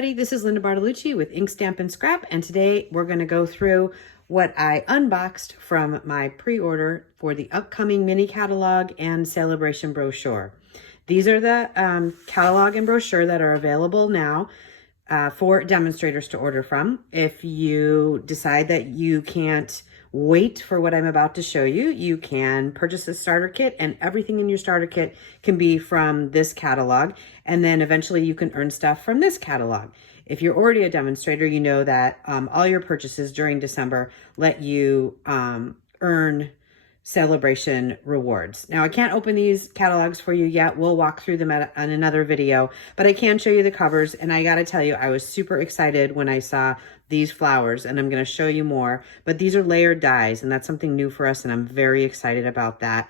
everybody, this is Linda Bartolucci with Ink Stamp and Scrap, and today we're going to go through what I unboxed from my pre-order for the upcoming mini catalog and Sale-a-Bration brochure. These are the catalog and brochure that are available now for demonstrators to order from. If you decide that you can't wait for what I'm about to show you, you can purchase a starter kit, and everything in your starter kit can be from this catalog, and then eventually you can earn stuff from this catalog. If you're already a demonstrator, you know that all your purchases during December let you earn Sale-a-Bration rewards. Now, I can't open these catalogs for you yet. We'll walk through them on another video, but I can show you the covers, and I gotta tell you, I was super excited when I saw these flowers, and I'm gonna show you more, but these are layered dies, and that's something new for us, and I'm very excited about that.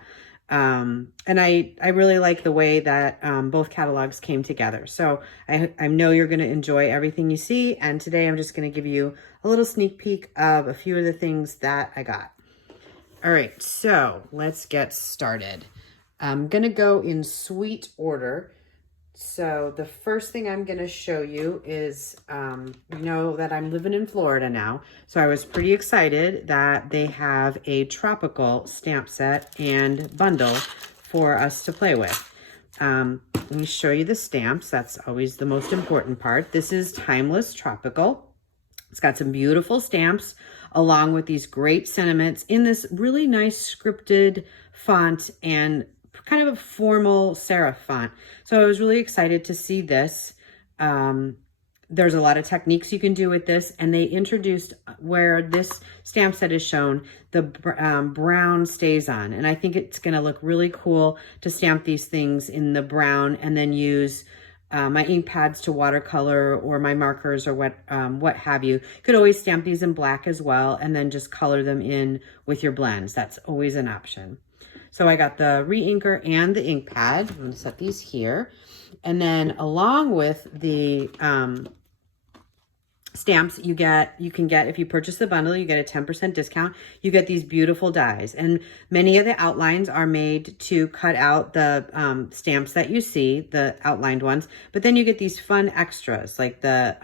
And I really like the way that both catalogs came together. So I know you're gonna enjoy everything you see, and today I'm just gonna give you a little sneak peek of a few of the things that I got. All right, so let's get started. I'm gonna go in sweet order. So the first thing I'm gonna show you is, you know that I'm living in Florida now. So I was pretty excited that they have a tropical stamp set and bundle for us to play with. Let me show you the stamps. That's always the most important part. This is Timeless Tropical. It's got some beautiful stamps along with these great sentiments in this really nice scripted font and kind of a formal serif font. So I was really excited to see this. There's a lot of techniques you can do with this, and they introduced where this stamp set is shown, the brown stays on. And I think it's gonna look really cool to stamp these things in the brown and then use my ink pads to watercolor or my markers or what have you. Could always stamp these in black as well and then just color them in with your blends. That's always an option. So I got the re-inker and the ink pad. I'm gonna set these here. And then along with the stamps you can get, if you purchase the bundle, you get a 10% discount. You get these beautiful dies, and many of the outlines are made to cut out the stamps that you see, the outlined ones, but then you get these fun extras like the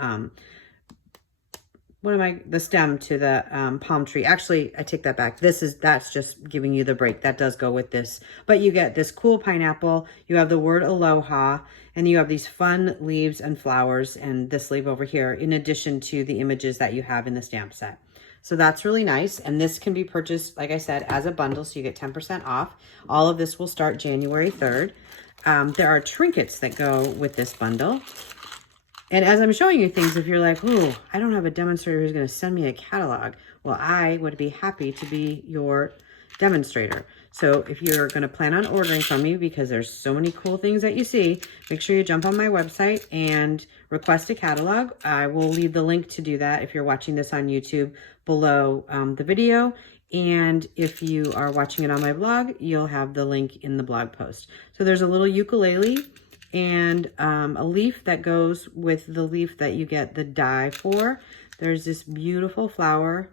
the stem to the palm tree. Actually, I take that back. That's just giving you the break. That does go with this. But you get this cool pineapple, you have the word aloha, and you have these fun leaves and flowers and this leaf over here, in addition to the images that you have in the stamp set. So that's really nice. And this can be purchased, like I said, as a bundle, so you get 10% off. All of this will start January 3rd. There are trinkets that go with this bundle. And as I'm showing you things, if you're like, ooh, I don't have a demonstrator who's going to send me a catalog, well, I would be happy to be your demonstrator. So if you're going to plan on ordering from me, because there's so many cool things that you see, make sure you jump on my website and request a catalog. I will leave the link to do that if you're watching this on YouTube below the video. And if you are watching it on my blog, you'll have the link in the blog post. So there's a little ukulele and a leaf that goes with the leaf that you get the die for. There's this beautiful flower,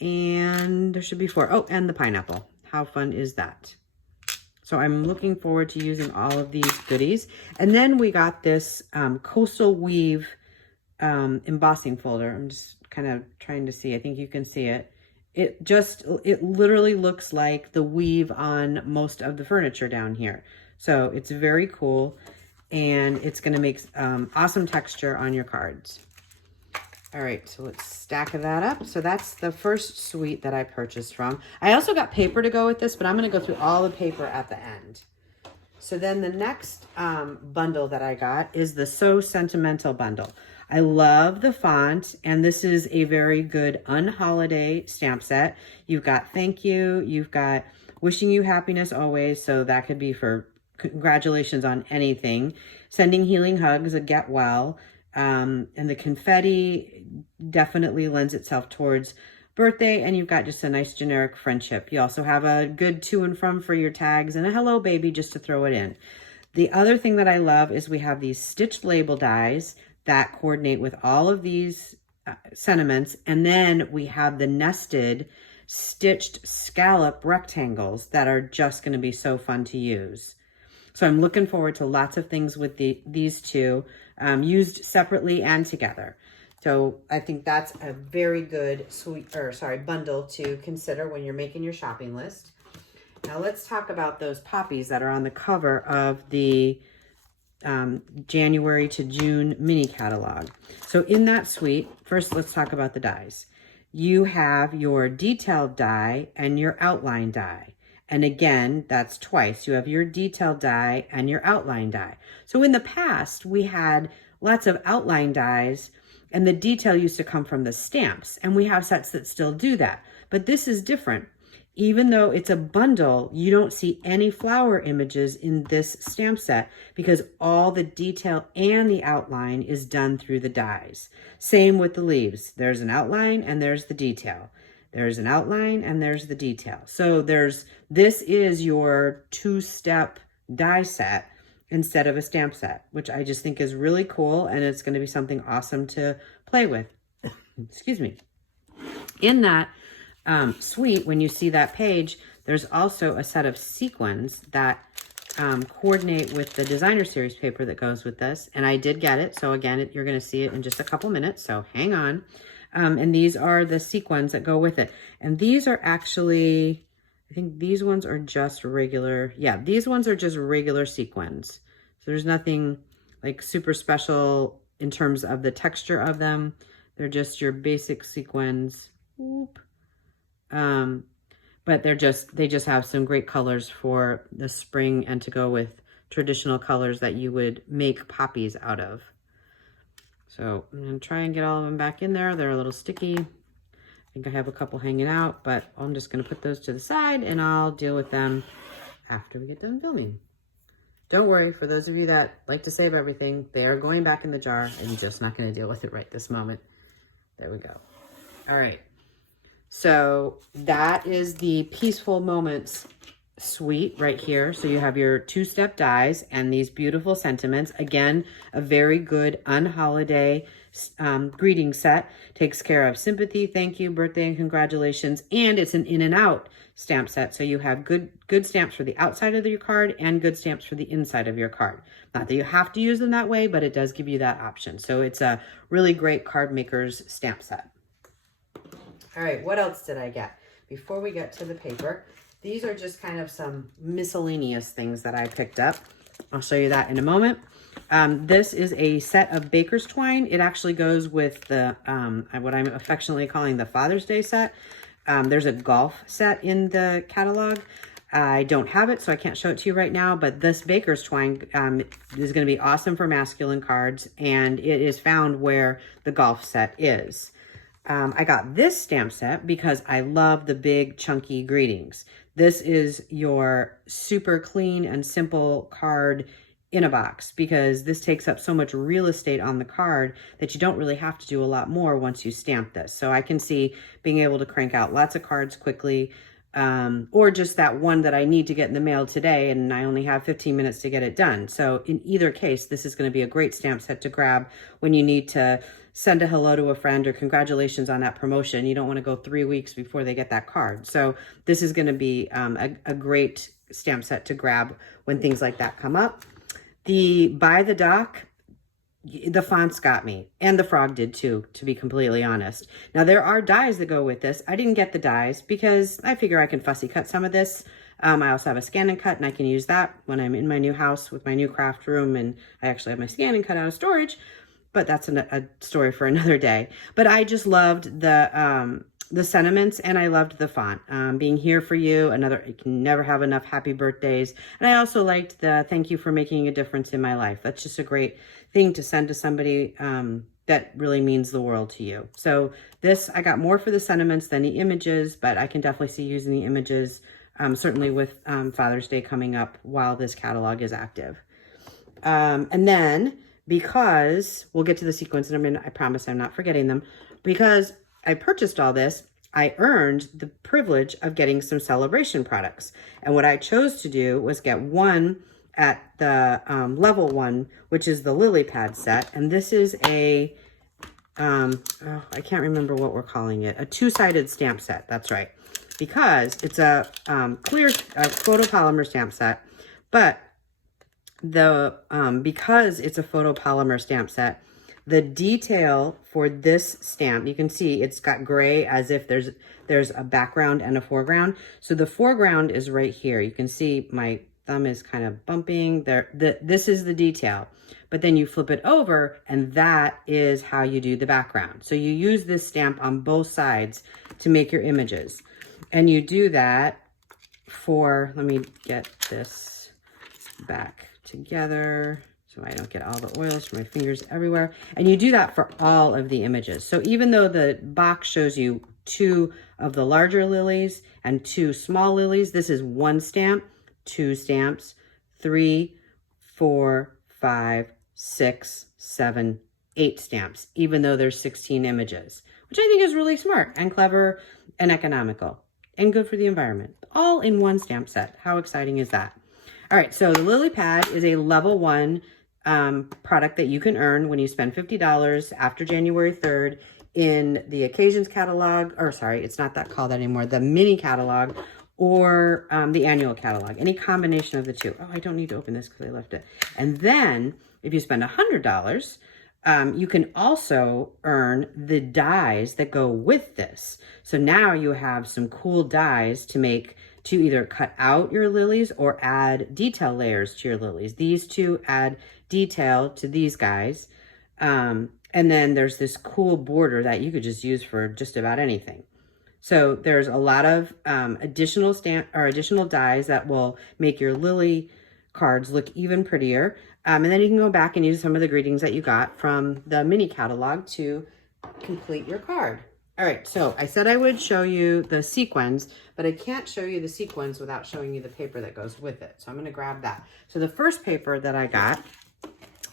and there should be 4. Oh, and the pineapple. How fun is that? So I'm looking forward to using all of these goodies. And then we got this Coastal Weave embossing folder. I'm just kind of trying to see. I think you can see it. It literally looks like the weave on most of the furniture down here. So it's very cool, and it's going to make awesome texture on your cards. All right, so let's stack that up. So that's the first suite that I purchased from. I also got paper to go with this, but I'm going to go through all the paper at the end. So then the next bundle that I got is the So Sentimental bundle. I love the font, and this is a very good unholiday stamp set. You've got thank you, you've got wishing you happiness always, so that could be for congratulations on anything. Sending healing hugs, a get well. And the confetti definitely lends itself towards birthday, and you've got just a nice generic friendship. You also have a good to and from for your tags and a hello baby just to throw it in. The other thing that I love is we have these stitched label dies that coordinate with all of these sentiments, and then we have the nested stitched scallop rectangles that are just going to be so fun to use. So I'm looking forward to lots of things with these two, used separately and together. So I think that's a very good bundle to consider when you're making your shopping list. Now let's talk about those poppies that are on the cover of the January to June mini catalog. So in that suite, first let's talk about the dies. You have your detailed die and your outline die. And again, that's twice. You have your detailed die and your outline die. So in the past, we had lots of outline dies and the detail used to come from the stamps. And we have sets that still do that. But this is different. Even though it's a bundle, you don't see any flower images in this stamp set because all the detail and the outline is done through the dies. Same with the leaves. There's an outline and there's the detail. There's an outline and there's the detail. So this is your two-step die set instead of a stamp set, which I just think is really cool, and it's going to be something awesome to play with. Excuse me. In that suite, when you see that page, there's also a set of sequins that coordinate with the designer series paper that goes with this, and I did get it. So again, you're going to see it in just a couple minutes, so hang on. And these are the sequins that go with it, and these are actually, I think these ones are just regular. Yeah, these ones are just regular sequins. So there's nothing like super special in terms of the texture of them. They're just your basic sequins. Whoop. But they just have some great colors for the spring and to go with traditional colors that you would make poppies out of. So I'm going to try and get all of them back in there. They're a little sticky. I think I have a couple hanging out, but I'm just going to put those to the side and I'll deal with them after we get done filming. Don't worry, for those of you that like to save everything, they are going back in the jar. I'm just not going to deal with it right this moment. There we go. All right. So that is the Peaceful Moments suite right here. So you have your two-step dies and these beautiful sentiments. Again, a very good unholiday greeting set. Takes care of sympathy, thank you, birthday, and congratulations. And it's an in and out stamp set. So you have good stamps for the outside of your card and good stamps for the inside of your card. Not that you have to use them that way, but it does give you that option. So it's a really great card maker's stamp set. All right, what else did I get? Before we get to the paper, these are just kind of some miscellaneous things that I picked up. I'll show you that in a moment. This is a set of baker's twine. It actually goes with the what I'm affectionately calling the Father's Day set. There's a golf set in the catalog. I don't have it, so I can't show it to you right now, but this baker's twine is going to be awesome for masculine cards, and it is found where the golf set is. I got this stamp set because I love the big chunky greetings. This is your super clean and simple card in a box because this takes up so much real estate on the card that you don't really have to do a lot more once you stamp this. So I can see being able to crank out lots of cards quickly, or just that one that I need to get in the mail today and I only have 15 minutes to get it done. So in either case, this is going to be a great stamp set to grab when you need to send a hello to a friend or congratulations on that promotion. You don't want to go 3 weeks before they get that card. So this is going to be a great stamp set to grab when things like that come up. The By the Dock, the fonts got me, and the frog did too, to be completely honest. Now there are dies that go with this. I didn't get the dies because I figure I can fussy cut some of this. I also have a scan and cut, and I can use that when I'm in my new house with my new craft room, and I actually have my scan and cut out of storage. But that's a story for another day. But I just loved the sentiments, and I loved the font. Being here for you, you can never have enough happy birthdays. And I also liked the thank you for making a difference in my life. That's just a great thing to send to somebody that really means the world to you. So this, I got more for the sentiments than the images, but I can definitely see using the images, certainly with Father's Day coming up while this catalog is active. And then, because we'll get to the sequence in a minute, I promise I'm not forgetting them. Because I purchased all this, I earned the privilege of getting some Sale-a-Bration products. And what I chose to do was get one at the level 1, which is the lily pad set. And this is a, I can't remember what we're calling it, a two-sided stamp set. That's right. Because it's a clear photopolymer stamp set, but because it's a photopolymer stamp set, the detail for this stamp, you can see it's got gray as if there's a background and a foreground. So the foreground is right here. You can see my thumb is kind of bumping there. This is the detail, but then you flip it over and that is how you do the background. So you use this stamp on both sides to make your images. And you do that for, let me get this back together so I don't get all the oils from my fingers everywhere. And you do that for all of the images. So even though the box shows you 2 of the larger lilies and 2 small lilies, this is 1 stamp, 2 stamps, 3, 4, 5, 6, 7, 8 stamps, even though there's 16 images, which I think is really smart and clever and economical and good for the environment, all in 1 stamp set. How exciting is that? All right, so the Lily Pad is a level 1 product that you can earn when you spend $50 after January 3rd in the Occasions catalog, or sorry, it's not that called anymore, the mini catalog or the annual catalog, any combination of the 2. Oh, I don't need to open this because I left it. And then if you spend $100, you can also earn the dies that go with this. So now you have some cool dies to either cut out your lilies or add detail layers to your lilies. These 2 add detail to these guys. And then there's this cool border that you could just use for just about anything. So there's a lot of additional dies that will make your lily cards look even prettier. And then you can go back and use some of the greetings that you got from the mini catalog to complete your card. All right, so I said I would show you the sequins, but I can't show you the sequins without showing you the paper that goes with it. So I'm going to grab that. So the first paper that I got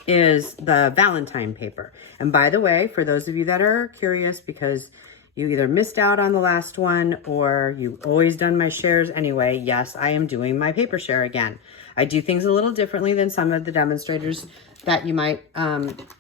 is the Valentine paper. And by the way, for those of you that are curious because you either missed out on the last one or you've always done my shares anyway, yes, I am doing my paper share again. I do things a little differently than some of the demonstrators that you might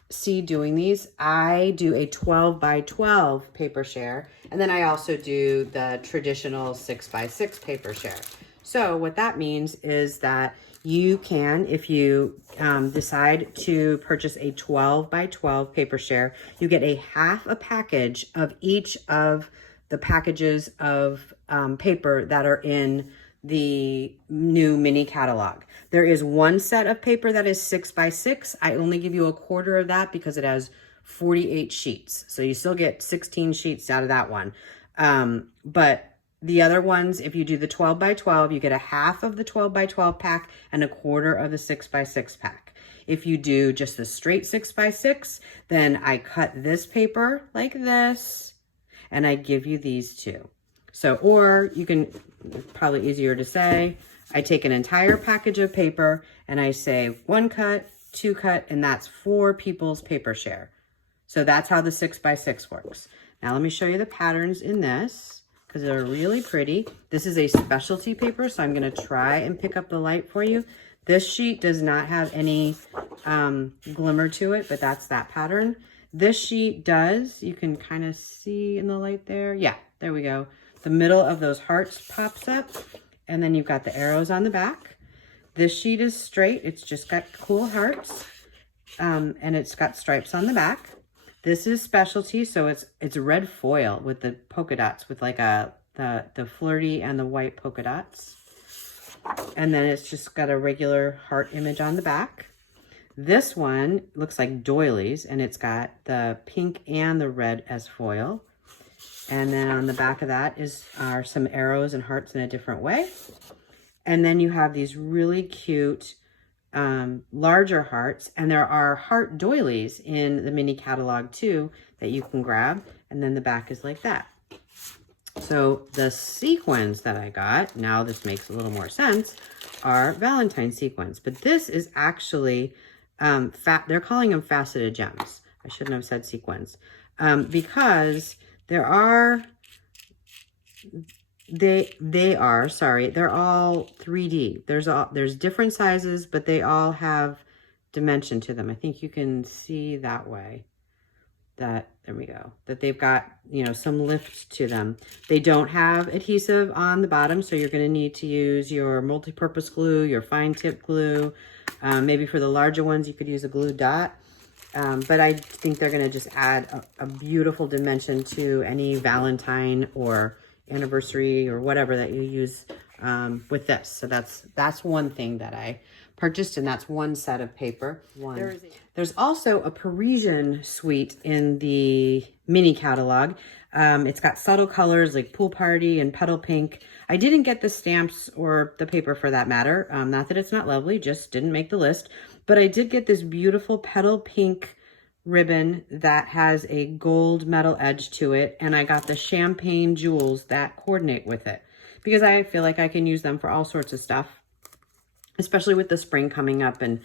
see doing these. I do a 12 by 12 paper share, and then I also do the traditional 6 by 6 paper share. So what that means is that you can, if you decide to purchase a 12 by 12 paper share, you get a half a package of each of the packages of paper that are in the new mini catalog. There is 1 set of paper that is 6 by 6. I only give you a quarter of that because it has 48 sheets. So you still get 16 sheets out of that one. But the other ones, if you do the 12 by 12, you get a half of the 12 by 12 pack and a quarter of the 6 by 6 pack. If you do just the straight 6 by 6, then I cut this paper like this and I give you these 2. So, or you can, probably easier to say, I take an entire package of paper and I say 1 cut, 2 cut, and that's 4 people's paper share. So that's how the 6 by 6 works. Now let me show you the patterns in this because they're really pretty. This is a specialty paper, so I'm going to try and pick up the light for you. This sheet does not have any glimmer to it, but that's that pattern. This sheet does. You can kind of see in the light there. Yeah, there we go. The middle of those hearts pops up, and then you've got the arrows on the back. This sheet is straight. It's just got cool hearts, and it's got stripes on the back. This is specialty, so it's red foil with the polka dots, with like the flirty and the white polka dots. And then it's just got a regular heart image on the back. This one looks like doilies, and it's got the pink and the red as foil. And then on the back of that are some arrows and hearts in a different way. And then you have these really cute larger hearts, and there are heart doilies in the mini catalog too that you can grab, and then the back is like that. So the sequins that I got, now this makes a little more sense, are Valentine sequins, but this is actually they're calling them faceted gems. I shouldn't have said sequins, because there are they're all 3D. There's different sizes, but they all have dimension to them. I think you can see that way. that, there we go, that they've got, you know, some lift to them. They don't have adhesive on the bottom, so you're going to need to use your multi-purpose glue, your fine tip glue. Maybe for the larger ones, you could use a glue dot. But I think they're going to just add a beautiful dimension to any Valentine or anniversary or whatever that you use with this. So that's one thing that I purchased, and that's one set of paper. There's also a Parisian suite in the mini catalog. It's got subtle colors like Pool Party and Petal Pink. I didn't get the stamps or the paper for that matter. Not that it's not lovely, just didn't make the list. But I did get this beautiful Petal Pink ribbon that has a gold metal edge to it. And I got the champagne jewels that coordinate with it, because I feel like I can use them for all sorts of stuff, especially with the spring coming up and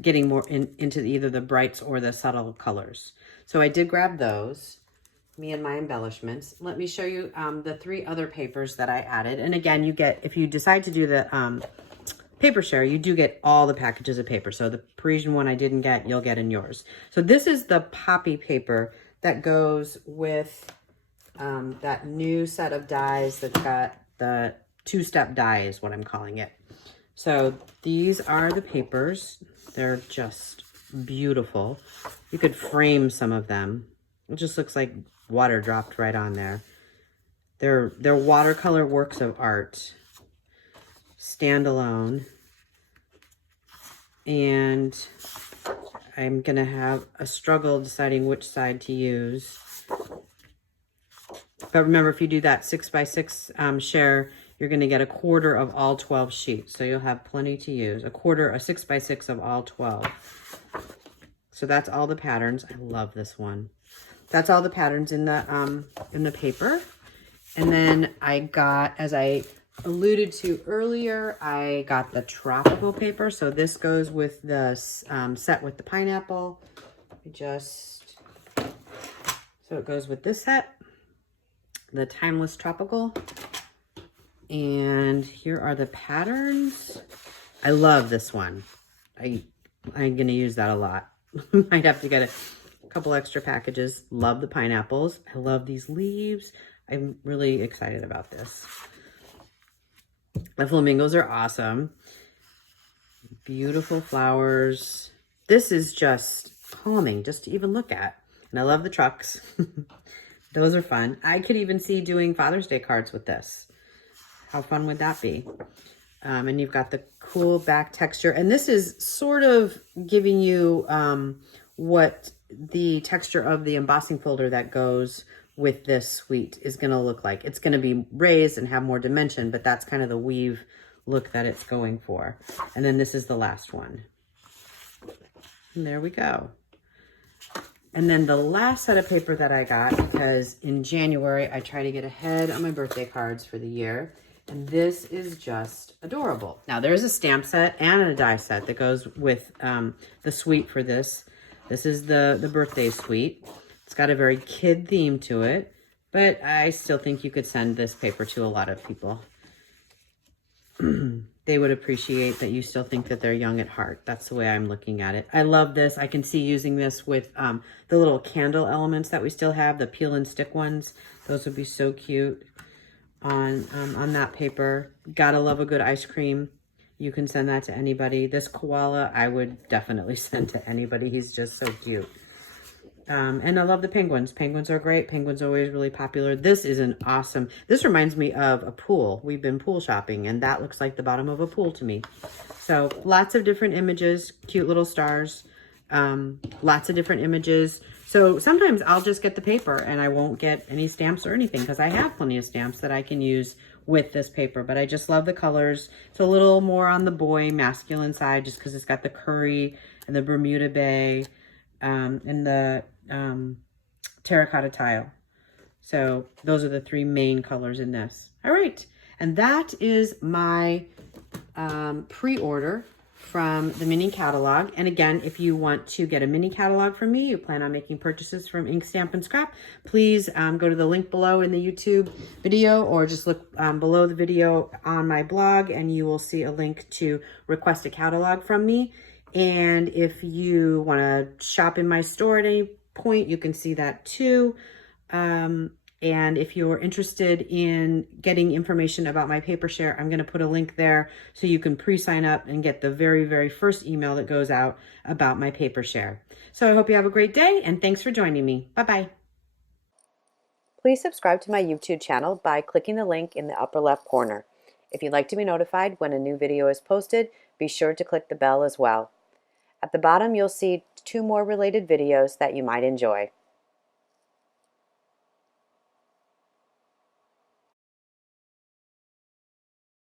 getting more into either the brights or the subtle colors. So I did grab those, me and my embellishments. Let me show you the 3 other papers that I added. And again, you get, if you decide to do the paper share, you do get all the packages of paper. So the Parisian one I didn't get, you'll get in yours. So this is the poppy paper that goes with that new set of dies that's got the 2-step die is what I'm calling it. So these are the papers. They're just beautiful. You could frame some of them. It just looks like water dropped right on there. They're watercolor works of art, standalone. And I'm gonna have a struggle deciding which side to use. But remember, if you do that 6x6 share, you're going to get a quarter of all 12 sheets. So you'll have plenty to use. A 6x6 of all 12. So that's all the patterns. I love this one. That's all the patterns in the paper. And then I got, as I alluded to earlier, I got the tropical paper. So this goes with the set with the pineapple. So it goes with this set, the Timeless Tropical. And here are the patterns. I love this one. I'm going to use that a lot. Might have to get a couple extra packages. Love the pineapples. I love these leaves. I'm really excited about this. The flamingos are awesome. Beautiful flowers. This is just calming just to even look at. And I love the trucks. Those are fun. I could even see doing Father's Day cards with this. How fun would that be? And you've got the cool back texture. And this is sort of giving you what the texture of the embossing folder that goes with this suite is going to look like. It's going to be raised and have more dimension, but that's kind of the weave look that it's going for. And then this is the last one. And there we go. And then the last set of paper that I got, because in January, I try to get ahead on my birthday cards for the year. And this is just adorable. Now, there's a stamp set and a die set that goes with the suite for this. This is the birthday suite. It's got a very kid theme to it, but I still think you could send this paper to a lot of people. They would appreciate that you still think that they're young at heart. That's the way I'm looking at it. I love this. I can see using this with the little candle elements that we still have, the peel and stick ones. Those would be so cute on that paper. Gotta love a good ice cream. You can send that to anybody. This koala, I would definitely send to anybody. He's just so cute. And I love the penguins. Penguins are great. Penguins are always really popular. This is an awesome, this reminds me of a pool. We've been pool shopping and that looks like the bottom of a pool to me. So lots of different images, cute little stars, lots of different images. So sometimes I'll just get the paper and I won't get any stamps or anything because I have plenty of stamps that I can use with this paper. But I just love the colors. It's a little more on the boy masculine side just because it's got the curry and the Bermuda Bay and the terracotta tile. So those are the 3 main colors in this. All right. And that is my pre-order from the mini catalog. And again, if you want to get a mini catalog from me, you plan on making purchases from Ink Stamp and Scrap, please go to the link below in the YouTube video or just look below the video on my blog and you will see a link to request a catalog from me. And if you want to shop in my store at any point, you can see that too. And if you're interested in getting information about my paper share, I'm going to put a link there so you can pre-sign up and get the very, very first email that goes out about my paper share. So I hope you have a great day, and thanks for joining me. Bye-bye. Please subscribe to my YouTube channel by clicking the link in the upper left corner. If you'd like to be notified when a new video is posted, be sure to click the bell as well. At the bottom, you'll see 2 more related videos that you might enjoy.